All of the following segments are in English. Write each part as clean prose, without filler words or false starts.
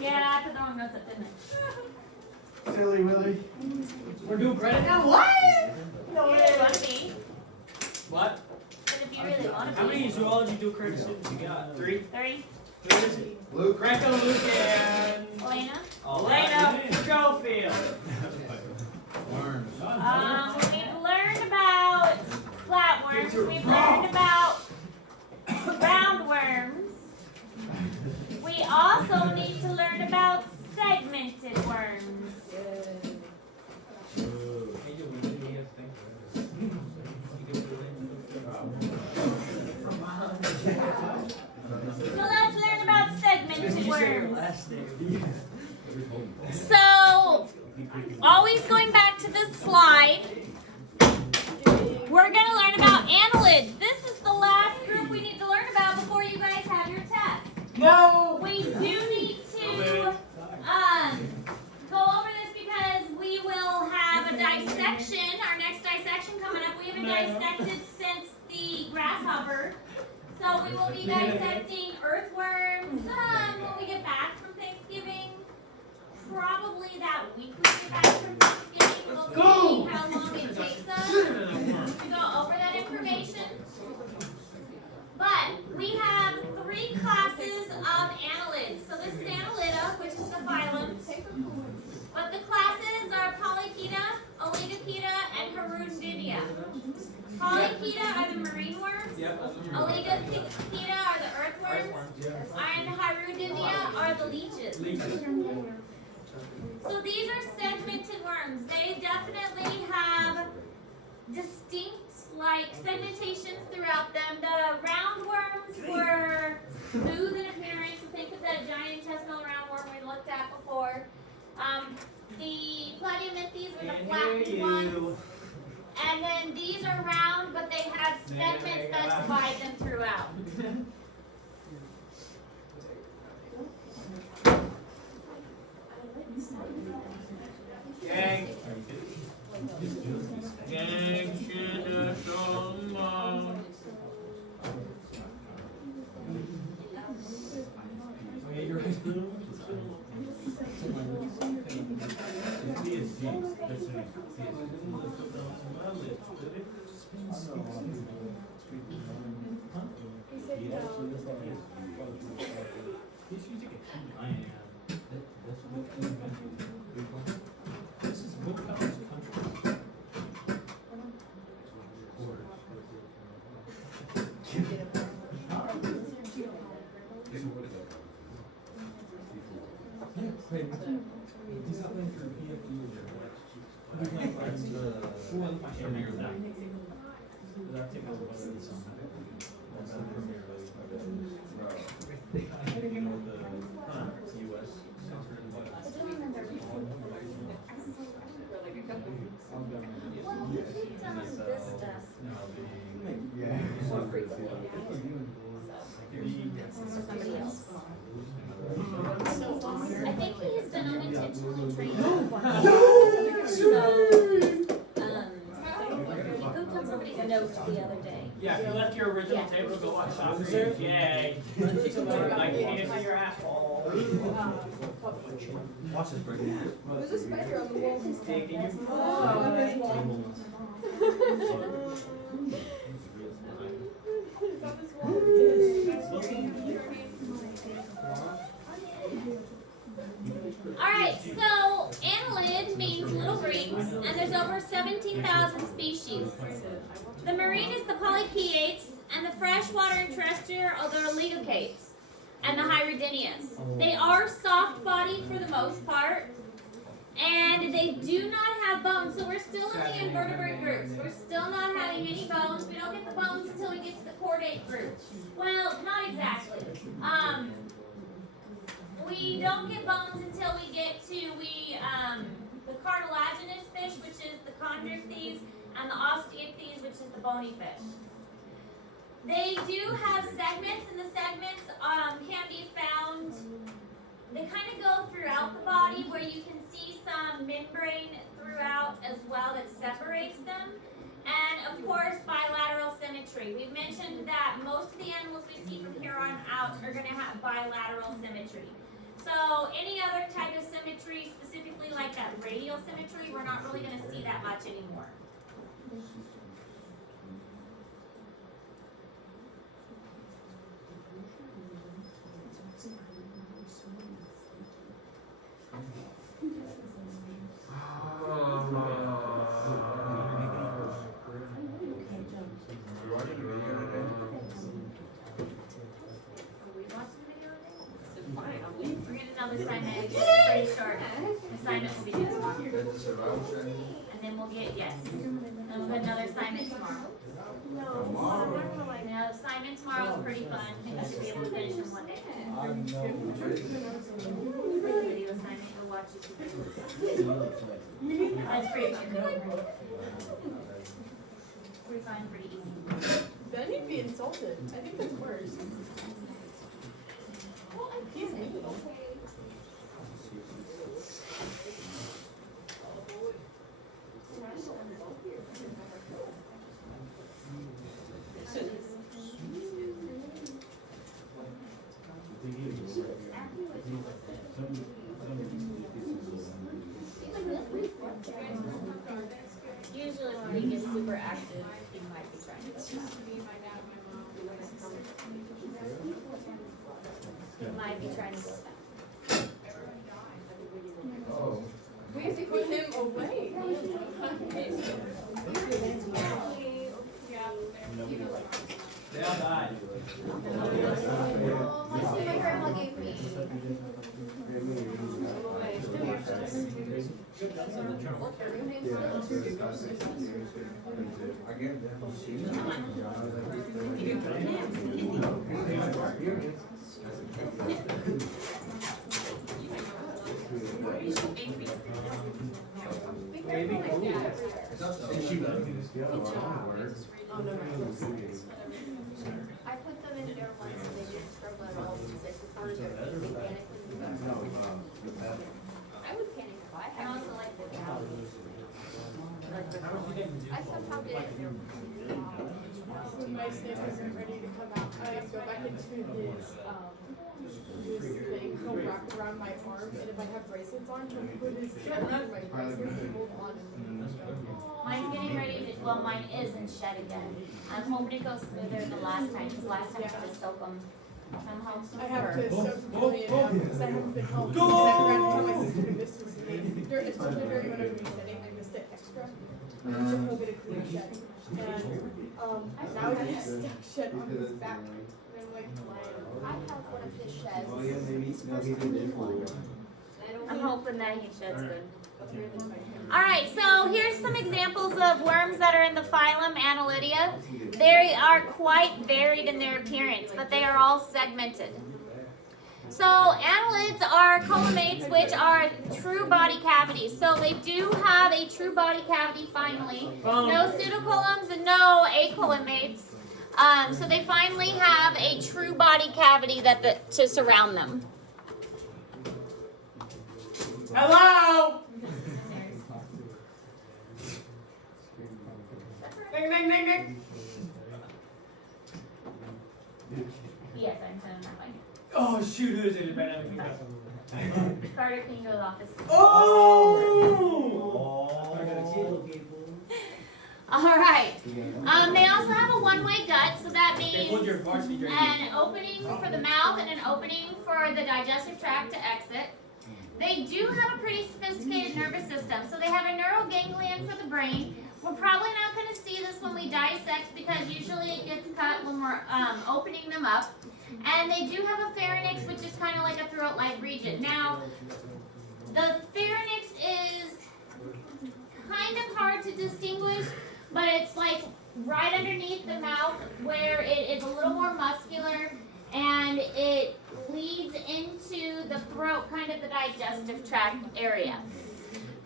Yeah, I put the wrong notes up, didn't I? Silly Willy. We're doing credit now? What? No, you really want to be. What? But if you really want to be. How many zoology dual credit students you got? 3? 3. Who is it? Luke. Franco, Luke, and... Elena. Elena Schofield. We've learned about flatworms. We've learned about roundworms. We also need to learn about segmented worms. So let's learn about segmented worms. So, always going back to this slide, we're going to learn about annelids. This is the last group we need to learn about before you guys have your test. No! We do need to go over this because we will have a dissection. Our next dissection coming up. We haven't dissected since the grasshopper. So we will be dissecting earthworms when we get back from Thanksgiving. Probably that week we get back from Thanksgiving. We'll see how long it takes us to go over that information. But we have 3 classes of annelids. So this is Annelida, which is the phylum. But the classes are Polychaeta, Oligopeta, and Hirudinea. Polychaeta are the marine worms. Oligopeta are the earthworms. And Hirudinea are the leeches. So these are segmented worms. They definitely have distinct segmentations throughout them. The roundworms were smooth in appearance. Think of that giant intestinal roundworm we looked at before. The platyomythes were the flattened ones. And then these are round, but they have segments that divide them throughout. Gang. Gang should have shown love. Okay, you're right. This is what counts country. I think he's been unintentionally trained. He pooped on somebody's notes the other day. Yeah, if you left your original table to go watch soccer. Yay. Like penis in your asshole. Watch this break. There's a spider on the wall. Taking your Alright, so annelid means little grings, and there's over 17,000 species. The marine is the polychaetes, and the freshwater and terrestrial are the oligochaetes, and the Hirudinias. They are soft-bodied for the most part, and they do not have bones, so we're still in the invertebrate groups. We're still not having any bones. We don't get the bones until we get to the chordate group. Well, not exactly. We don't get bones until we get to the cartilaginous fish, which is the chondrichthyes, and the osteichthyes, which is the bony fish. They do have segments, and the segments can be found. They kind of go throughout the body, where you can see some membrane throughout as well that separates them. And of course, bilateral symmetry. We've mentioned that most of the animals we see from here on out are going to have bilateral symmetry. So any other type of symmetry, specifically like that radial symmetry, we're not really going to see that much anymore. We're getting another assignment. Pretty short. Assignment will be due tomorrow. And then we'll get, yes. And we'll get another assignment tomorrow. Now, assignment tomorrow is pretty fun. I think I should be able to finish in one day. Video assignment, go watch YouTube. That's pretty fun. Pretty fun, pretty easy. Then he'd be insulted. I think that's worse. He's mean. Usually when he gets super active, he might be trying to go back. He might be trying to go back. We have to put him away. They all died. Let's see what grandma gave me. I put them in there once and they didn't scribble at all because they supported everything. They panicked. I would panic if I I had. also like the cow. I somehow did. When my snake isn't ready to come out, I have to go back into this thing he'll wrap around my arm, and if I have bracelets on, he'll put his head under my bracelets and hold on. Mine's getting ready to, well, mine isn't shed again. I'm hoping it goes smoother than the last time, because last time I had to soak them from home. I have to soak Julian up because I haven't been home. And I forgot to tell my sister to miss his name. Especially during whenever he's shedding, I missed it extra. So he'll get a clean shed. And now he's stuck shed on his back. And I'm like, I have one of his sheds. It's supposed to be one. I'm hoping that he sheds good. Alright, so here's some examples of worms that are in the phylum Annelidia. They are quite varied in their appearance, but they are all segmented. So annelids are collimates, which are true body cavities. So they do have a true body cavity finally. No pseudocolumns and no acollimates. So they finally have a true body cavity to surround them. Hello! Ding, ding, ding, ding. Yes, I'm sending that way. Oh, shoot, who is it? Carter, can you go to the office? Oh! Alright. They also have a one-way gut, so that They pulled means your varsity jersey. an opening for the mouth and an opening for the digestive tract to exit. They do have a pretty sophisticated nervous system. So they have a neural ganglion for the brain. We're probably not going to see this when we dissect because usually it gets cut when we're opening them up. And they do have a pharynx, which is kind of like a throat-like region. Now, the pharynx is kind of hard to distinguish, but it's like right underneath the mouth where it is a little more muscular and it leads into the throat, kind of the digestive tract area.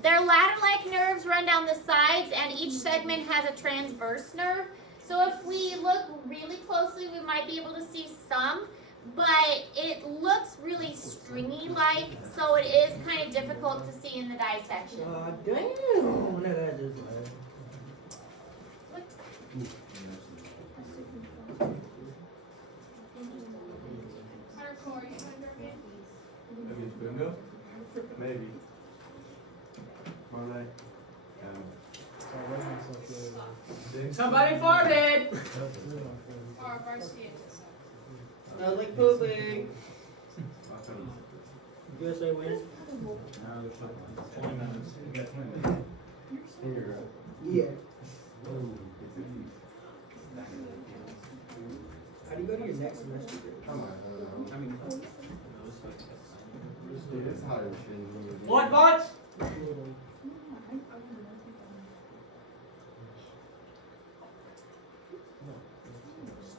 Their ladder-like nerves run down the sides and each segment has a transverse nerve. So if we look really closely, we might be able to see some, but it looks really stringy-like, so it is kind of difficult to see in the dissection. Damn! Bingo? Maybe. Monday. Somebody farted! Our varsity. Smells like pooping. USA wins? 20 minutes. You got 20 minutes. Yeah. How do you go to your next semester? Come on. It's hot as shit. What, bots?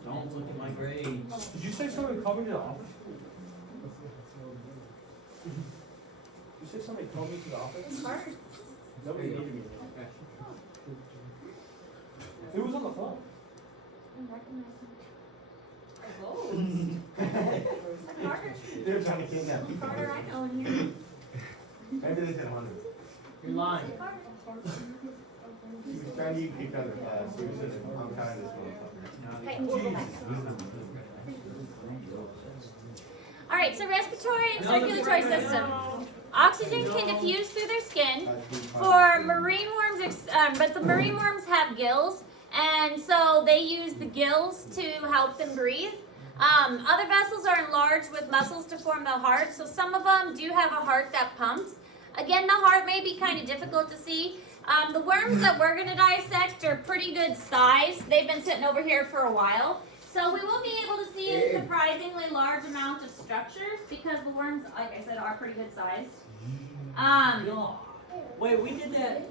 Don't look at my grades. Did you say somebody called me to the office? Did you say somebody called me to the office? It's hard. Nobody needed me. Who was on the phone? They're trying to kidnap you. Carter, I know in here. Maybe they said 100. You're lying. He was trying to get kicked out of class. So he said, I'm kind of this motherfucker. Okay, we'll go back. All right, so respiratory and circulatory system. Oxygen can diffuse through their skin. For marine worms, but the marine worms have gills, and so they use the gills to help them breathe. Other vessels are enlarged with muscles to form the heart, so some of them do have a heart that pumps. Again, the heart may be kind of difficult to see. The worms that we're going to dissect are pretty good size. They've been sitting over here for a while. So we will be able to see a surprisingly large amount of structures because the worms, like I said, are pretty good size. Wait, we did that.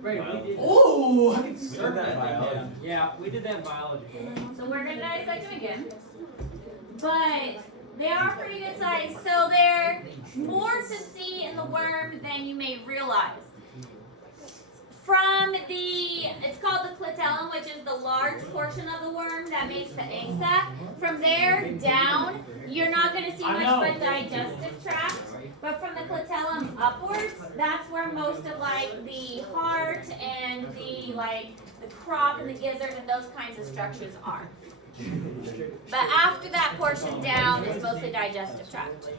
Right, we did. Oh! I can serve that biology. Yeah, we did that in biology. So we're going to dissect them again. But they are pretty good size. So they're more to see in the worm than you may realize. From it's called the clitellum, which is the large portion of the worm that makes the egg sac. From there down, you're not going to see much of a digestive tract. But from the clitellum upwards, that's where most of like the heart and the crop and the gizzard and those kinds of structures are. But after that portion down is mostly digestive tract.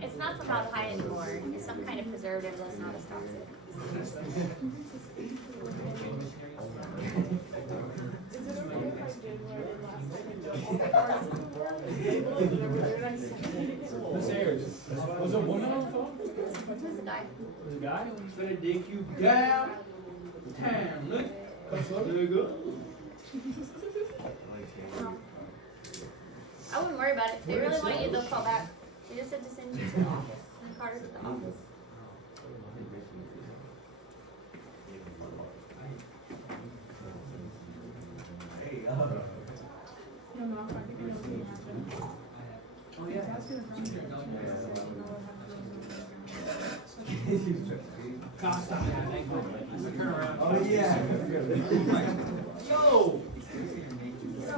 It's not formaldehyde anymore. It's some kind of preservative that's not as toxic. Is it okay if I did what I did last night and don't all the parts of the world and label it and over there and I sent it? Miss Ayers, was a woman on the phone? Who's the guy? Was a guy? Gonna dig you down. Damn, look. There you go. I wouldn't worry about it. If they really want you, they'll call back. They just said to send you to the office. Send Carter to the office. No, Mom, I think I know what's gonna happen. Oh yeah. That's gonna happen. Costa. Turn around. Oh, yeah. Yo! So,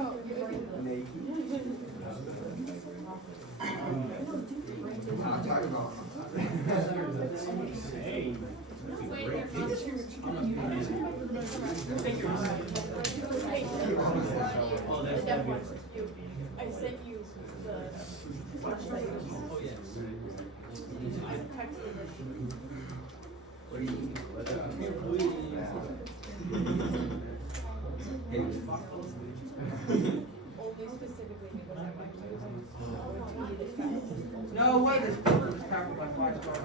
Hey. Oh, that's the deaf ones, I sent you the flashlight. Oh, yes. I texted it. Only specifically because I went to No way, this paper is covered by 5 stars.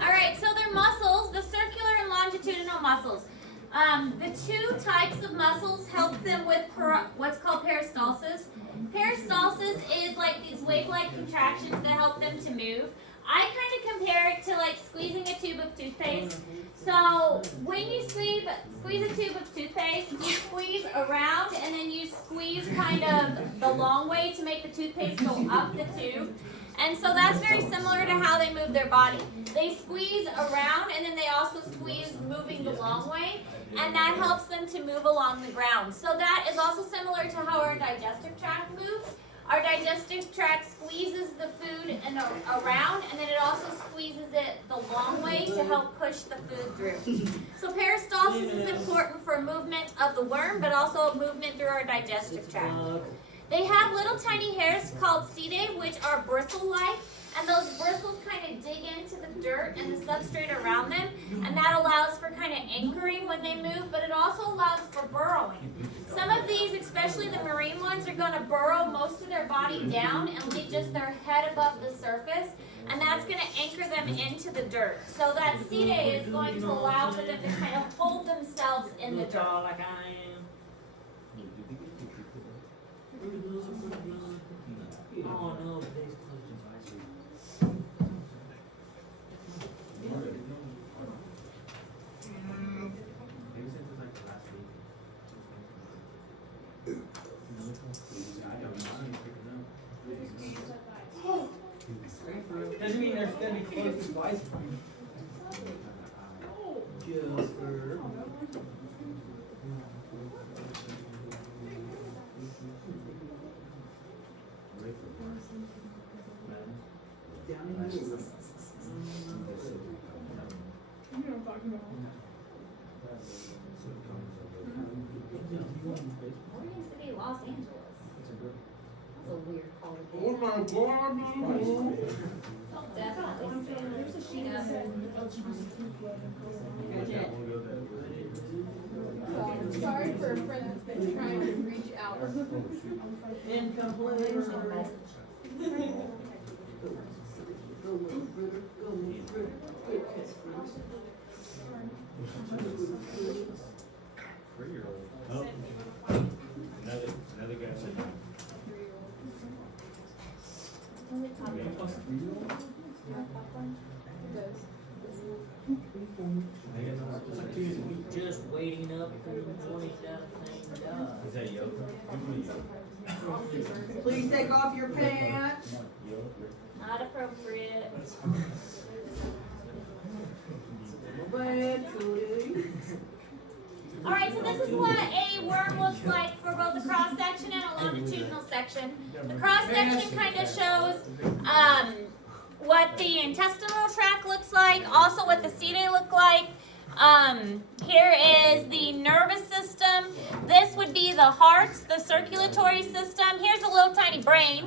All right, so they're muscles, the circular and longitudinal muscles. The two types of muscles help them with what's called peristalsis. Peristalsis is like these wave-like contractions that help them to move. I kind of compare it to like squeezing a tube of toothpaste. So when you squeeze a tube of toothpaste, you squeeze around and then you squeeze kind of the long way to make the toothpaste go up the tube. And so that's very similar to how they move their body. They squeeze around and then they also squeeze moving the long way, and that helps them to move along the ground. So that is also similar to how our digestive tract moves. Our digestive tract squeezes the food around, and then it also squeezes it the long way to help push the food through. So peristalsis is important for movement of the worm, but also movement through our digestive tract. They have little tiny hairs called setae, which are bristle-like, and those bristles kind of dig into the dirt and the substrate around them, and that allows for kind of anchoring when they move, but it also allows for burrowing. Some of these, especially the marine ones, are going to burrow most of their body down and leave just their head above the surface, and that's going to anchor them into the dirt. So that setae is going to allow for them to kind of hold themselves in the dirt. Like I am. Oh no, today's doesn't mean there's gonna be close device. Just for You know what I'm talking about. Oregon City, Los Angeles. That's a weird color. Oh my God. Oh, definitely. There's a sheet that said LGBTQ club in sorry for a friend that's been trying to reach out. Incomplete. Oh. Another guy said. just waiting up for the morning thing done. Is that yoga? Please take off your pants. Not appropriate. All right, so this is what a worm looks like for both the cross section and a longitudinal section. The cross section kind of shows what the intestinal tract looks like, also what the setae look like. Here is the nervous system. This would be the heart, the circulatory system. Here's a little tiny brain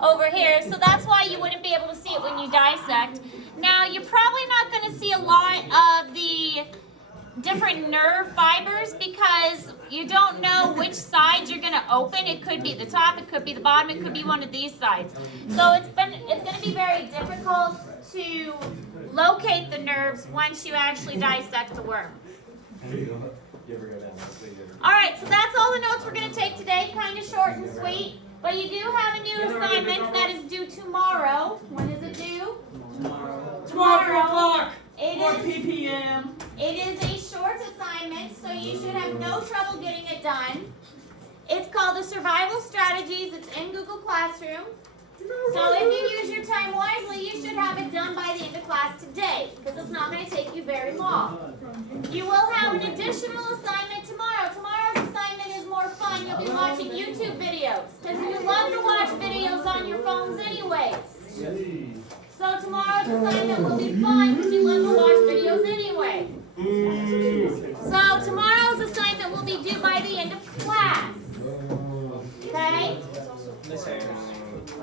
over here, so that's why you wouldn't be able to see it when you dissect. Now, you're probably not going to see a lot of the different nerve fibers because you don't know which side you're going to open. It could be the top, it could be the bottom, it could be one of these sides. So it's going to be very difficult to locate the nerves once you actually dissect the worm. All right, so that's all the notes we're going to take today, kind of short and sweet. But you do have a new assignment that is due tomorrow. When is it due? Tomorrow. 4 p.m. It is a short assignment, so you should have no trouble getting it done. It's called the Survival Strategies. It's in Google Classroom. So if you use your time wisely, you should have it done by the end of class today, because it's not going to take you very long. You will have an additional assignment tomorrow. Tomorrow's assignment is more fun. You'll be watching YouTube videos, because you love to watch videos on your phones anyways. So tomorrow's assignment will be fun, because you love to watch videos anyway. So tomorrow's assignment will be due by the end of class. Okay? Miss Harris.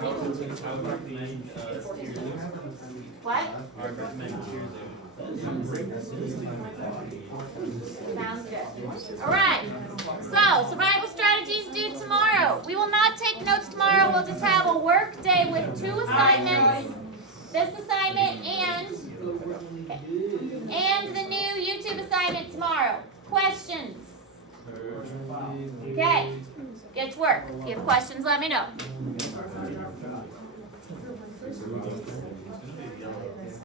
I would recommend What? I would recommend Sounds good. All right. So, survival strategies due tomorrow. We will not take notes tomorrow. We'll just have a work day with 2 assignments. This assignment and the new YouTube assignment tomorrow. Questions? Okay. Get to work. If you have questions, let me know.